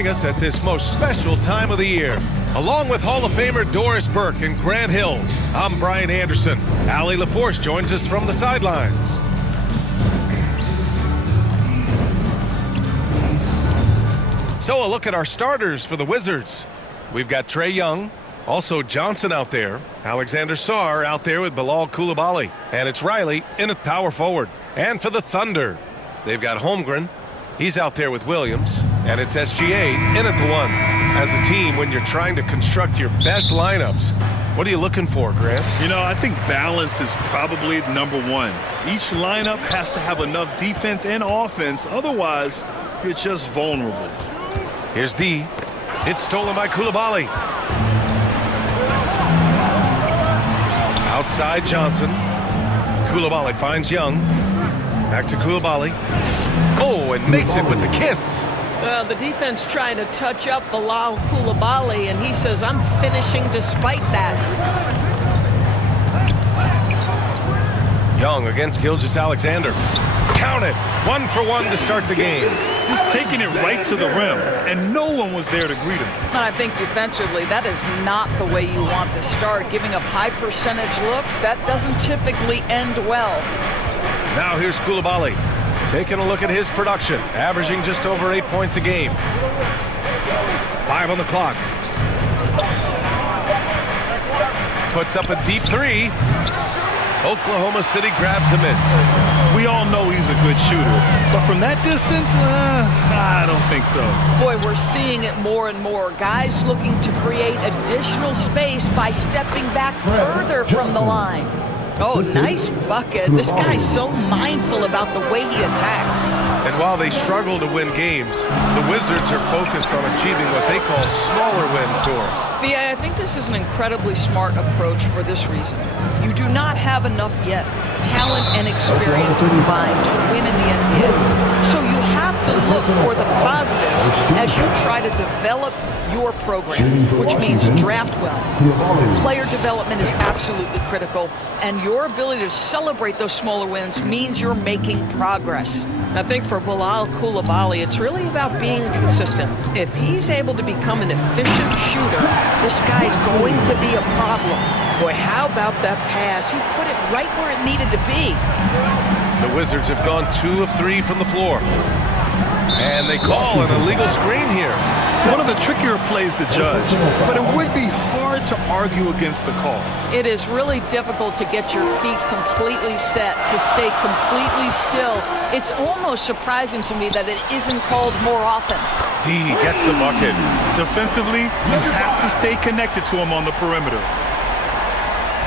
joining us at this most special time of the year. Along with Hall of Famer Doris Burke and Grant Hill, I'm Brian Anderson. Allie LaForce joins us from the sidelines. So a look at our starters for the Wizards. We've got Trae Young, also Johnson out there, Alexander Sarr out there with Bilal Coulibaly, and it's Riley in at power forward. And for the Thunder, they've got Holmgren, he's out there with Williams, and it's SGA in at the 1. As a team, when you're trying to construct your best lineups, what are you looking for, Grant? You know, I think balance is probably number one. Each lineup has to have enough defense and offense, otherwise you're just vulnerable. Here's D. It's stolen by Coulibaly. Outside Johnson. Coulibaly finds Young. Back to Coulibaly. Oh, and makes it with the kiss. Well, the defense trying to touch up Bilal Coulibaly, and he says, I'm finishing despite that. Young against Gilgeous-Alexander. Count it. 1 for 1 to start the game. Just taking it right to the rim, and no one was there to greet him. I think defensively, that is not the way you want to start. Giving up high percentage looks, that doesn't typically end well. Now here's Coulibaly. Taking a look at his production, averaging just over 8 points a game. 5 on the clock. Puts up a deep 3. Oklahoma City grabs a miss. We all know he's a good shooter, but from that distance, I don't think so. Boy, we're seeing it more and more. Guys looking to create additional space by stepping back further from the line. Oh, nice bucket. This guy's so mindful about the way he attacks. And while they struggle to win games, the Wizards are focused on achieving what they call smaller wins, Doris. Yeah, I think this is an incredibly smart approach for this reason. You do not have enough yet talent and experience combined to win in the NBA. So you have to look for the positives as you try to develop your program, which means draft well. Player development is absolutely critical, and your ability to celebrate those smaller wins means you're making progress. I think for Bilal Coulibaly, it's really about being consistent. If he's able to become an efficient shooter, this guy's going to be a problem. Boy, how about that pass? He put it right where it needed to be. The Wizards have gone 2 of 3 from the floor. And they call an illegal screen here. One of the trickier plays to judge, but it would be hard to argue against the call. It is really difficult to get your feet completely set, to stay completely still. It's almost surprising to me that it isn't called more often. D gets the bucket. Defensively, you have to stay connected to him on the perimeter.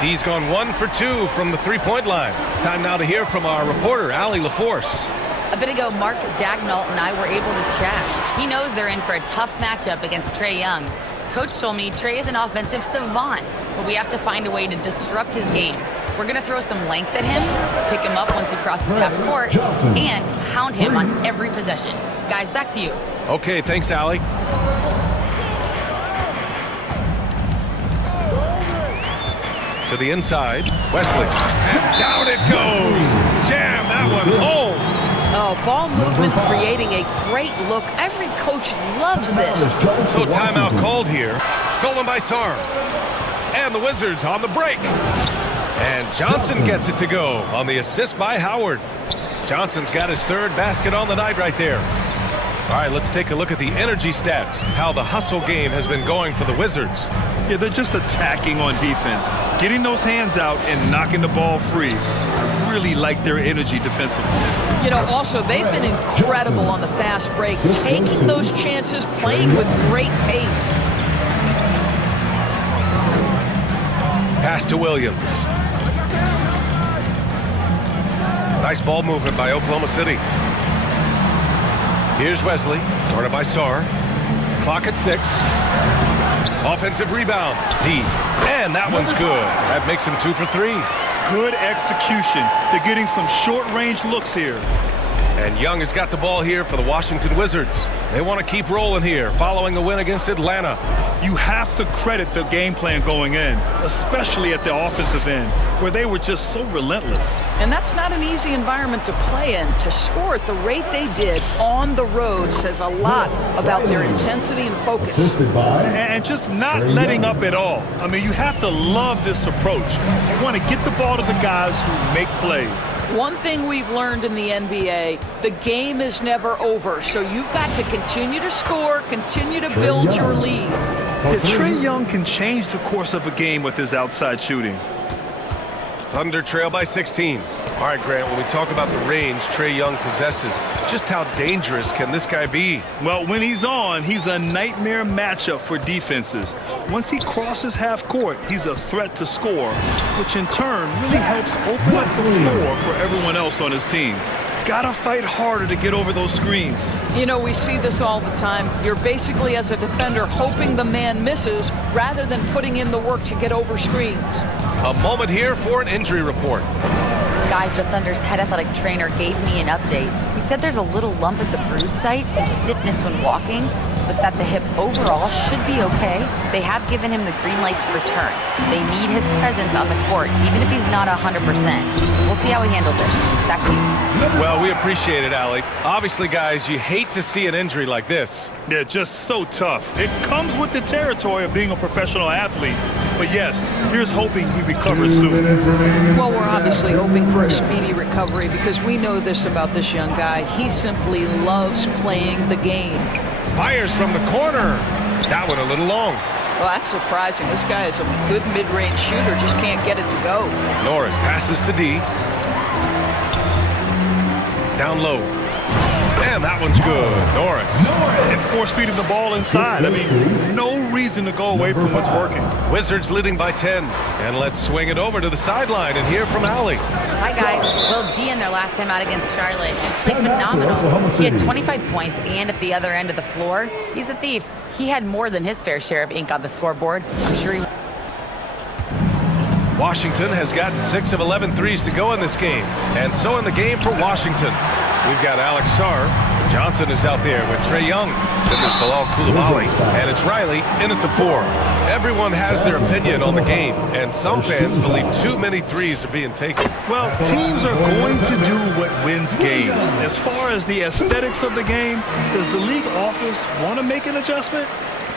D's gone 1 for 2 from the three-point line. Time now to hear from our reporter, Allie LaForce. A bit ago, Mark Dagnall and I were able to chat. He knows they're in for a tough matchup against Trae Young. Coach told me Trae is an offensive savant, but we have to find a way to disrupt his game. We're going to throw some length at him, pick him up once he crosses half court, and hound him on every possession. Guys, back to you. Okay, thanks, Allie. To the inside, Wesley. And down it goes. Jam that one home. Oh, ball movement creating a great look. Every coach loves this. So timeout called here. Stolen by Sarr. And the Wizards on the break. And Johnson gets it to go on the assist by Howard. Johnson's got his 3rd basket on the night right there. All right, let's take a look at the energy stats, how the hustle game has been going for the Wizards. Yeah, they're just attacking on defense, getting those hands out and knocking the ball free. I really like their energy defensively. You know, also, they've been incredible on the fast break, taking those chances, playing with great pace. Pass to Williams. Nice ball movement by Oklahoma City. Here's Wesley, guarded by Sarr. Clock at 6. Offensive rebound. D. And that one's good. That makes him 2 for 3. Good execution. They're getting some short-range looks here. And Young has got the ball here for the Washington Wizards. They want to keep rolling here following the win against Atlanta. You have to credit the game plan going in, especially at the offensive end, where they were just so relentless. And that's not an easy environment to play in. To score at the rate they did on the road says a lot about their intensity and focus. And just not letting up at all. I mean, you have to love this approach. You want to get the ball to the guys who make plays. One thing we've learned in the NBA, the game is never over. So you've got to continue to score, continue to build your lead. Yeah, Trae Young can change the course of a game with his outside shooting. Thunder trail by 16. All right, Grant, when we talk about the range Trae Young possesses, just how dangerous can this guy be? Well, when he's on, he's a nightmare matchup for defenses. Once he crosses half court, he's a threat to score, which in turn really helps open up the floor for everyone else on his team. Gotta fight harder to get over those screens. You know, we see this all the time. You're basically, as a defender, hoping the man misses rather than putting in the work to get over screens. A moment here for an injury report. Guys, the Thunder's head athletic trainer gave me an update. He said there's a little lump at the bruise site, some stiffness when walking, but that the hip overall should be okay. They have given him the green light to return. They need his presence on the court, even if he's not 100%. We'll see how he handles it. Back to you. Well, we appreciate it, Allie. Obviously, guys, you hate to see an injury like this. Yeah, just so tough. It comes with the territory of being a professional athlete. But yes, here's hoping he recovers soon. Well, we're obviously hoping for a speedy recovery because we know this about this young guy. He simply loves playing the game. Fires from the corner. That one a little long. Well, that's surprising. This guy is a good mid-range shooter, just can't get it to go. Norris passes to D. Down low. And that one's good. Norris. And force feeding the ball inside. I mean, no reason to go away from what's working. Wizards leading by 10. And let's swing it over to the sideline and hear from Allie. Hi, guys. Well, D in their last time out against Charlotte just played phenomenal. He had 25 points, and at the other end of the floor, he's a thief. He had more than his fair share of ink on the scoreboard. I'm sure he... Washington has gotten 6 of 11 threes to go in this game. And so in the game for Washington, we've got Alex Sarr. Johnson is out there with Trae Young. Then there's Bilal Coulibaly. And it's Riley in at the 4. Everyone has their opinion on the game, and some fans believe too many threes are being taken. Well, teams are going to do what wins games. As far as the aesthetics of the game, does the league office want to make an adjustment?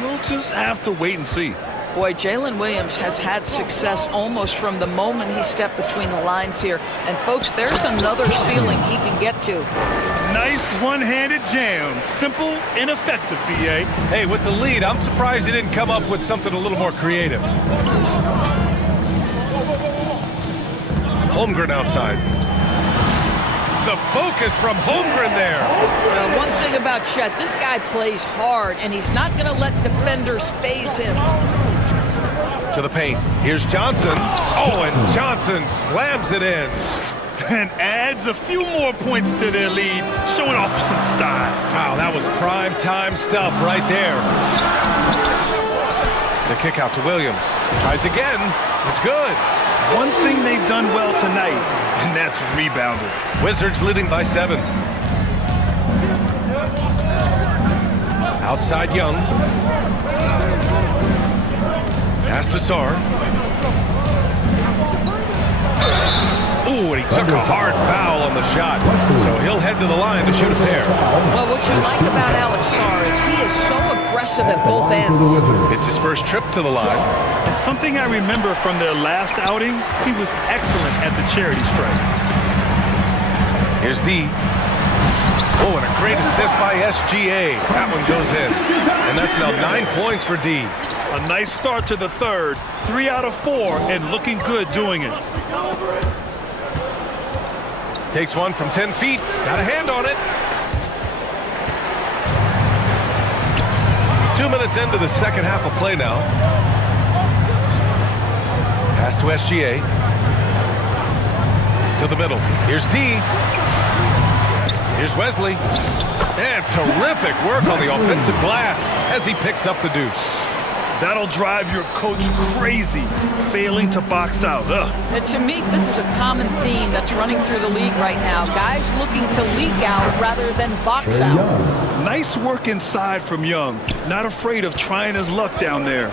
We'll just have to wait and see. Boy, Jalen Williams has had success almost from the moment he stepped between the lines here. And, folks, there's another ceiling he can get to. Nice one-handed jam. Simple and effective, B.A. Hey, with the lead, I'm surprised he didn't come up with something a little more creative. Holmgren outside. The focus from Holmgren there. One thing about Chet, this guy plays hard, and he's not going to let defenders phase him. To the paint. Here's Johnson. Oh, and Johnson slams it in. And adds a few more points to their lead, showing off some style. Wow, that was prime time stuff right there. The kick out to Williams. Tries again. It's good. One thing they've done well tonight, and that's rebounded. Wizards leading by 7. Outside Young. Pass to Sarr. Ooh, and he took a hard foul on the shot. So he'll head to the line to shoot a pair. Well, what you like about Alex Sarr is he is so aggressive at both ends. It's his first trip to the line. And something I remember from their last outing, he was excellent at the charity stripe. Here's D. Oh, and a great assist by SGA. That one goes in. And that's now 9 points for D. A nice start to the third. 3 out of 4, and looking good doing it. Takes one from 10 feet. Got a hand on it. 2 minutes into the second half of play now. Pass to SGA. To the middle. Here's D. Here's Wesley. And terrific work on the offensive glass as he picks up the deuce. That'll drive your coach crazy, failing to box out. Ugh. And to me, this is a common theme that's running through the league right now. Guys looking to leak out rather than box out. Nice work inside from Young. Not afraid of trying his luck down there.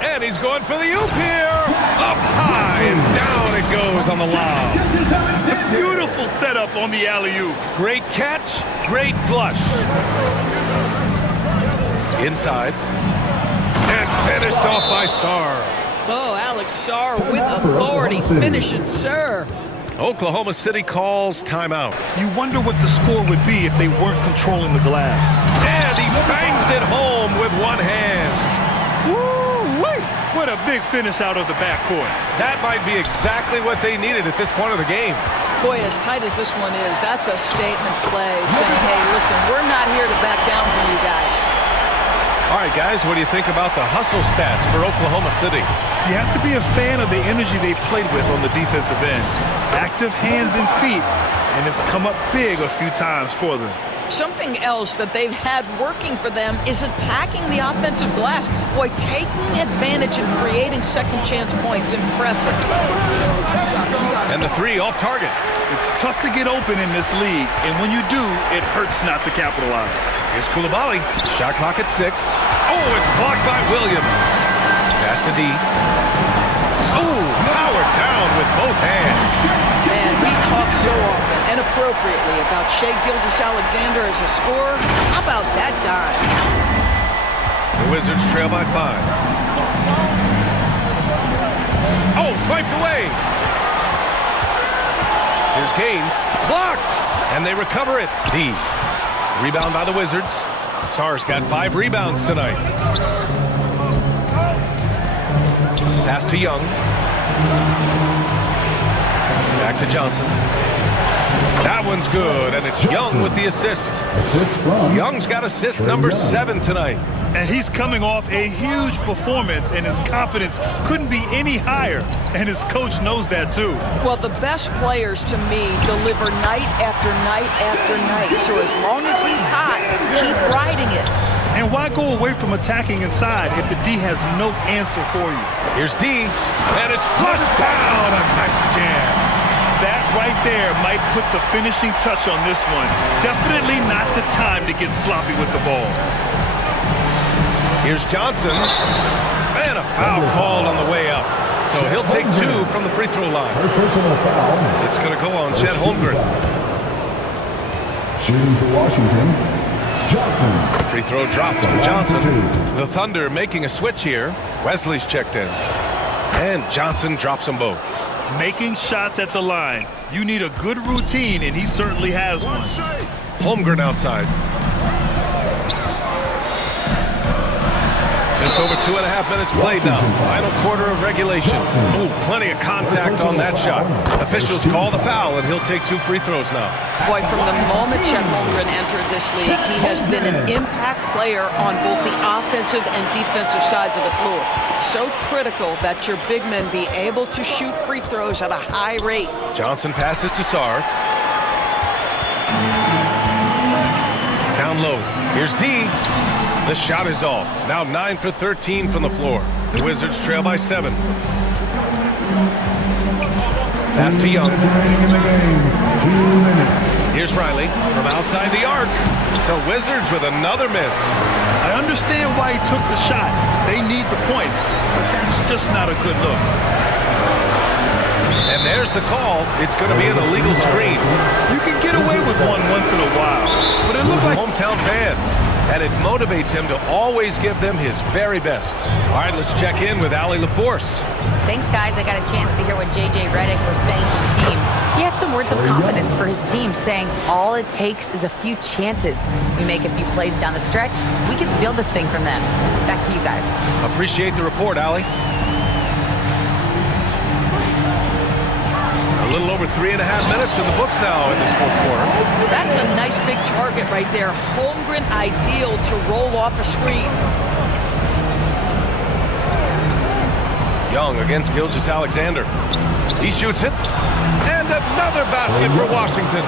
And he's going for the oop here. Up high and down it goes on the lob. Beautiful setup on the alley-oop. Great catch, great flush. Inside. And finished off by Sarr. Oh, Alex Sarr with authority. Finish it, sir. Oklahoma City calls timeout. You wonder what the score would be if they weren't controlling the glass. And he bangs it home with one hand. Woo-wee! What a big finish out of the backcourt. That might be exactly what they needed at this point of the game. Boy, as tight as this one is, that's a statement play saying, hey, listen, we're not here to back down from you guys. All right, guys, what do you think about the hustle stats for Oklahoma City? You have to be a fan of the energy they played with on the defensive end. Active hands and feet, and it's come up big a few times for them. Something else that they've had working for them is attacking the offensive glass. Boy, taking advantage and creating second chance points. Impressive. And the three off target. It's tough to get open in this league, and when you do, it hurts not to capitalize. Here's Coulibaly. Shot clock at 6. Oh, it's blocked by Williams. Pass to D. Oh, powered down with both hands. Man, we talk so often and appropriately about Shai Gilgeous-Alexander as a scorer. How about that dime? The Wizards trail by 5. Oh, swiped away. Here's Gaines. Blocked. And they recover it. D. Rebound by the Wizards. Sarr's got 5 rebounds tonight. Pass to Young. Back to Johnson. That one's good, and it's Young with the assist. Young's got assist number 7 tonight. And he's coming off a huge performance, and his confidence couldn't be any higher. And his coach knows that, too. Well, the best players, to me, deliver night after night after night. So as long as he's hot, keep riding it. And why go away from attacking inside if the D has no answer for you? Here's D, and it's flushed down. A nice jam. That right there might put the finishing touch on this one. Definitely not the time to get sloppy with the ball. Here's Johnson, and a foul called on the way up. So he'll take 2 from the free throw line. First personal foul. It's going to go on Chet Holmgren. Shooting for Washington, Johnson. Free throw dropped for Johnson. The Thunder making a switch here. Wesley's checked in. And Johnson drops them both. Making shots at the line. You need a good routine, and he certainly has one. Holmgren outside. Just over 2.5 minutes played now. Final quarter of regulation. Ooh, plenty of contact on that shot. Officials call the foul, and he'll take 2 free throws now. Boy, from the moment Chet Holmgren entered this league, he has been an impact player on both the offensive and defensive sides of the floor. So critical that your big men be able to shoot free throws at a high rate. Johnson passes to Sarr. Down low. Here's D. The shot is off. Now 9 for 13 from the floor. The Wizards trail by 7. Pass to Young. Here's Riley from outside the arc. The Wizards with another miss. I understand why he took the shot. They need the points, but that's just not a good look. And there's the call. It's going to be an illegal screen. You can get away with one once in a while, but it looked like hometown fans, and it motivates him to always give them his very best. All right, let's check in with Allie LaForce. Thanks, guys. I got a chance to hear what J.J. Redick was saying to his team. He had some words of confidence for his team, saying all it takes is a few chances. We make a few plays down the stretch, we can steal this thing from them. Back to you guys. Appreciate the report, Allie. A little over 3.5 minutes in the books now in this 4th quarter. That's a nice big target right there. Holmgren ideal to roll off a screen. Young against Gilgeous-Alexander. He shoots it. And another basket for Washington.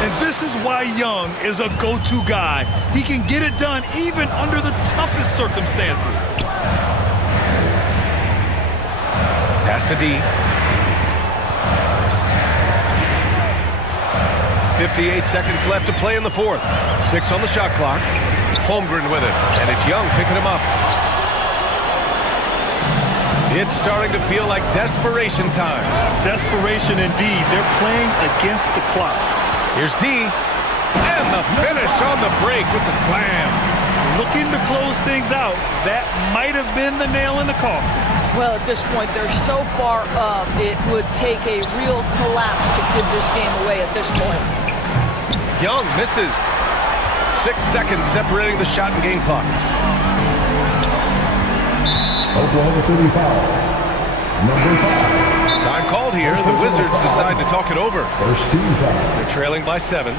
And this is why Young is a go-to guy. He can get it done even under the toughest circumstances. Pass to D. 58 seconds left to play in the fourth. 6 on the shot clock. Holmgren with it, and it's Young picking him up. It's starting to feel like desperation time. Desperation indeed. They're playing against the clock. Here's D, and the finish on the break with the slam. Looking to close things out. That might have been the nail in the coffin. Well, at this point, they're so far up, it would take a real collapse to give this game away at this point. Young misses. 6 seconds separating the shot and game clocks. Oklahoma City foul. Number 5. Time called here. The Wizards decide to talk it over. First team foul. They're trailing by 7.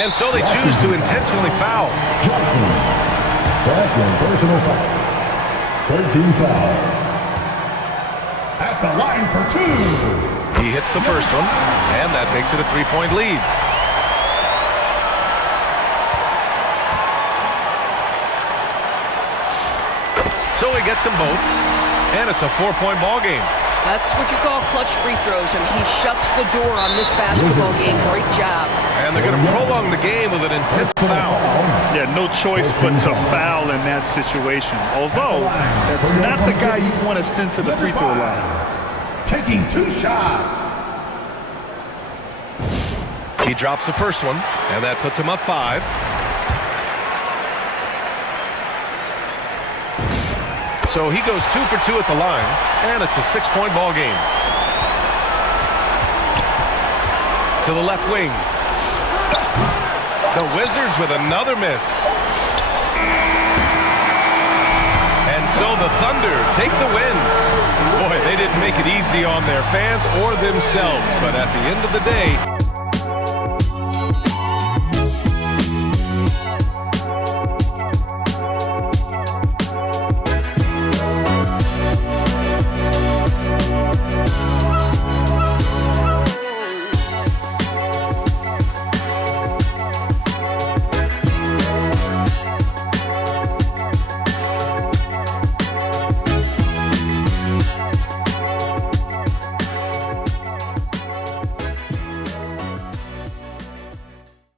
And so they choose to intentionally foul. Johnson. Second personal foul. 13 foul. At the line for 2. He hits the first one, and that makes it a 3-point lead. So he gets them both, and it's a 4-point ball game. That's what you call clutch free throws, and he shuts the door on this basketball game. Great job. And they're going to prolong the game with an intense foul. Yeah, no choice but to foul in that situation. Although, that's not the guy you want to send to the free throw line. Taking 2 shots. He drops the first one, and that puts him up 5. So he goes 2 for 2 at the line, and it's a 6-point ball game. To the left wing. The Wizards with another miss. And so the Thunder take the win. Boy, they didn't make it easy on their fans or themselves, but at the end of the day,